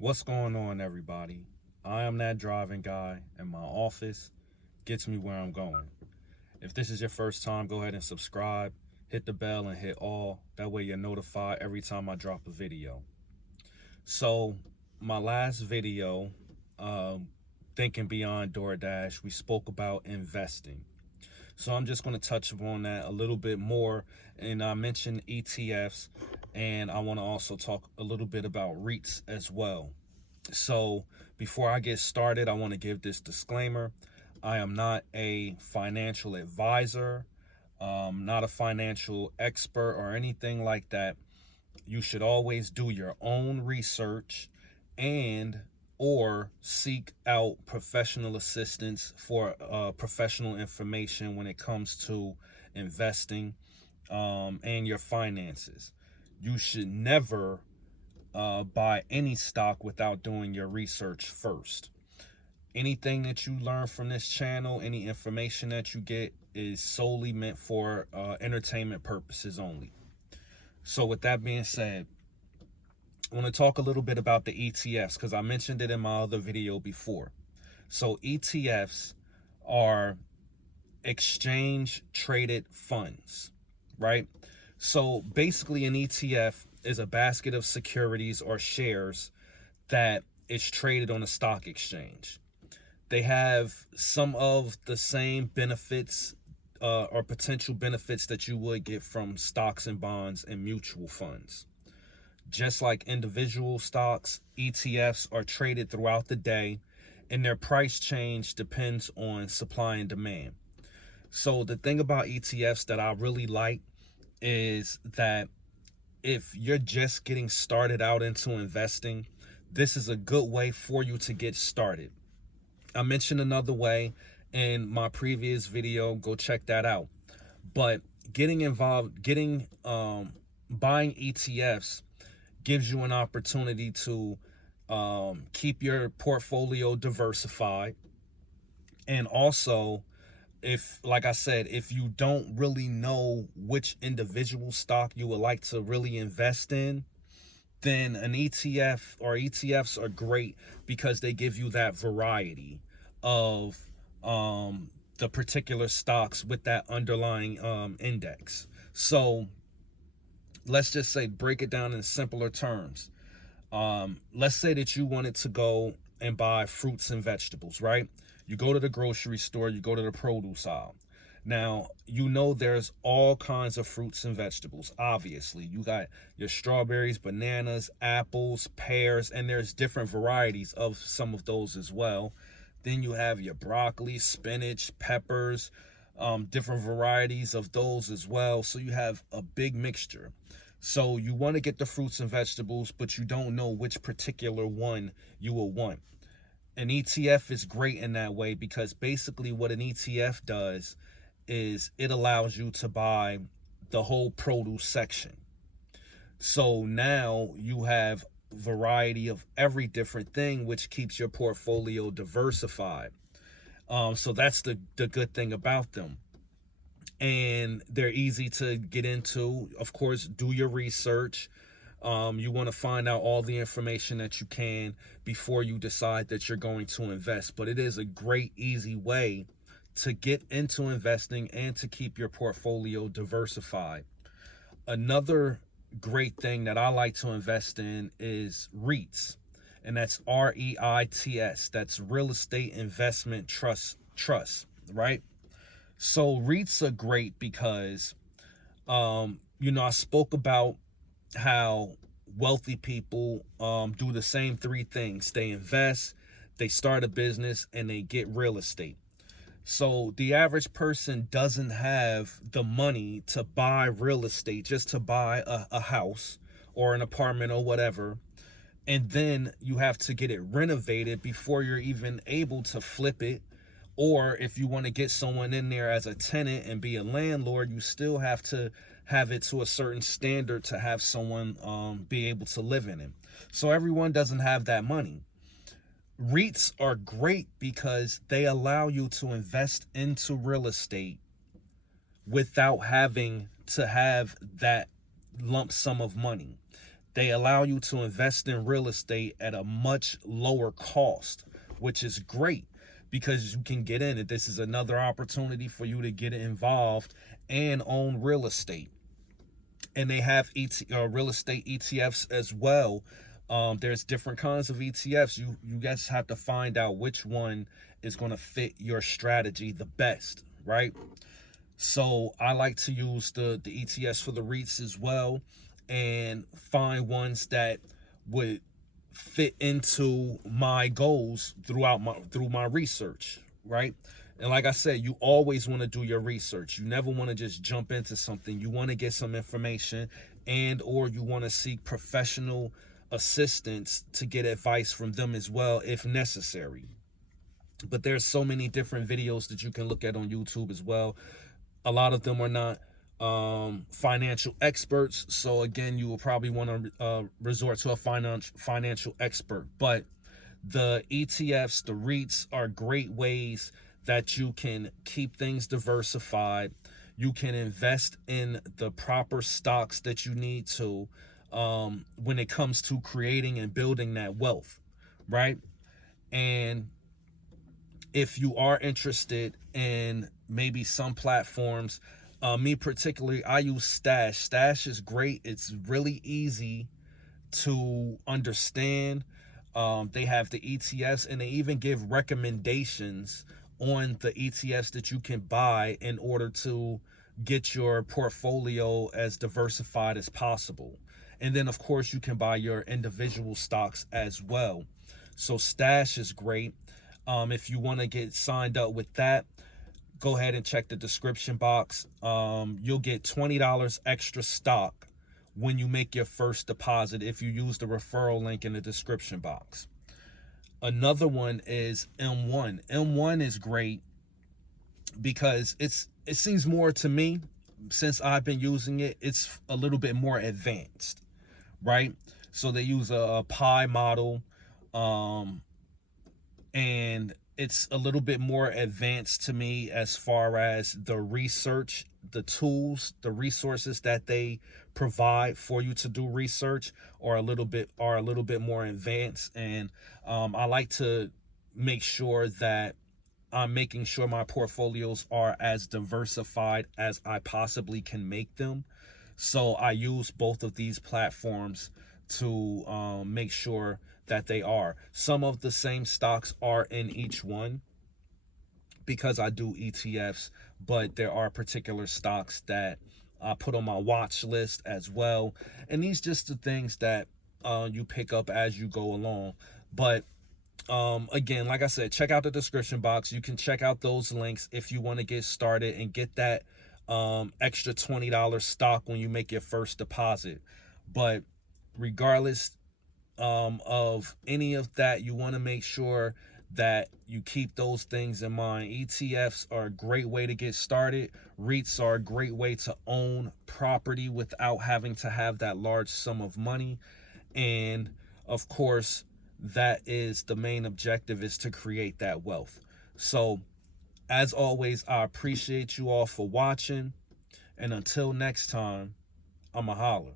What's going on, everybody? I am that driving guy, and my office gets me where I'm going. If this is your first time, go ahead and subscribe, hit the bell, and hit all. That way you're notified every time I drop a video. So, my last video, Thinking Beyond DoorDash, we spoke about investing. So I'm just going to touch upon that a little bit more. And I mentioned ETFs, and I want to also talk a little bit about REITs as well. So before I get started, I want to give this disclaimer. I am not a financial advisor, not a financial expert or anything like that. You should always do your own research and or seek out professional assistance for professional information when it comes to investing and your finances. You should never buy any stock without doing your research first. Anything that you learn from this channel, any information that you get, is solely meant for entertainment purposes only. So with that being said, I want to talk a little bit about the ETFs because I mentioned it in my other video before. So ETFs are exchange traded funds, right? So basically an ETF is a basket of securities or shares that is traded on a stock exchange. They have some of the same benefits or potential benefits that you would get from stocks and bonds and mutual funds. Just like individual stocks, ETFs are traded throughout the day, and their price change depends on supply and demand. So the thing about ETFs that I really like is that if you're just getting started out into investing, this is a good way for you to get started. I mentioned another way in my previous video, go check that out. But getting involved, buying ETFs gives you an opportunity to keep your portfolio diversified. And also, like I said, if you don't really know which individual stock you would like to really invest in, then an ETF or ETFs are great because they give you that variety of the particular stocks with that underlying index. So let's just say, break it down in simpler terms. Let's say that you wanted to go and buy fruits and vegetables, right? You go to the grocery store, you go to the produce aisle. Now, you know there's all kinds of fruits and vegetables. Obviously, you got your strawberries, bananas, apples, pears, and there's different varieties of some of those as well. Then you have your broccoli, spinach, peppers, different varieties of those as well. So you have a big mixture. So you want to get the fruits and vegetables, but you don't know which particular one you will want. An ETF is great in that way because basically what an ETF does is it allows you to buy the whole produce section. So now you have variety of every different thing, which keeps your portfolio diversified. So that's the good thing about them. And they're easy to get into. Of course, do your research. You want to find out all the information that you can before you decide that you're going to invest. But it is a great, easy way to get into investing and to keep your portfolio diversified. Another great thing that I like to invest in is REITs, and that's REITs. That's Real Estate Investment Trust, right? So REITs are great because, I spoke about how wealthy people do the same three things. They invest, they start a business, and they get real estate. So the average person doesn't have the money to buy real estate, just to buy a house or an apartment or whatever. And then you have to get it renovated before you're even able to flip it. Or if you want to get someone in there as a tenant and be a landlord, you still have to have it to a certain standard to have someone be able to live in it. So everyone doesn't have that money. REITs are great because they allow you to invest into real estate without having to have that lump sum of money. They allow you to invest in real estate at a much lower cost, which is great because you can get in it. This is another opportunity for you to get involved and own real estate. And they have real estate ETFs as well. There's different kinds of ETFs. You guys have to find out which one is going to fit your strategy the best, right? So I like to use the ETFs for the REITs as well, and find ones that would fit into my goals through my research, right? And like I said, you always want to do your research. You never want to just jump into something. You want to get some information, and or you want to seek professional assistance to get advice from them as well if necessary. But there's so many different videos that you can look at on YouTube as well. A lot of them are not financial experts, so again, you will probably want to resort to a financial expert. But the ETFs, the REITs, are great ways that you can keep things diversified. You can invest in the proper stocks that you need to when it comes to creating and building that wealth, right? And if you are interested in maybe some platforms, me particularly, I use Stash. Stash is great. It's really easy to understand. They have the ETFs, and they even give recommendations on the ETFs that you can buy in order to get your portfolio as diversified as possible. And then, of course, you can buy your individual stocks as well. So Stash is great. If you want to get signed up with that, go ahead and check the description box. You'll get $20 extra stock when you make your first deposit if you use the referral link in the description box. Another one is M1. M1 is great because it seems more to me, since I've been using it, it's a little bit more advanced, right? So they use a pi model, and it's a little bit more advanced to me as far as the research, the tools, the resources that they provide for you to do research are a little bit more advanced. And I like to make sure that I'm making sure my portfolios are as diversified as I possibly can make them. So I use both of these platforms to make sure that they are. Some of the same stocks are in each one because I do ETFs, but there are particular stocks that I put on my watch list as well. And these just the things that you pick up as you go along. But again, like I said, check out the description box. You can check out those links if you want to get started and get that extra $20 stock when you make your first deposit. But regardless of any of that, you want to make sure that you keep those things in mind. ETFs are a great way to get started. REITs are a great way to own property without having to have that large sum of money. And of course, that is the main objective, is to create that wealth. So as always, I appreciate you all for watching, and until next time, I'ma holler.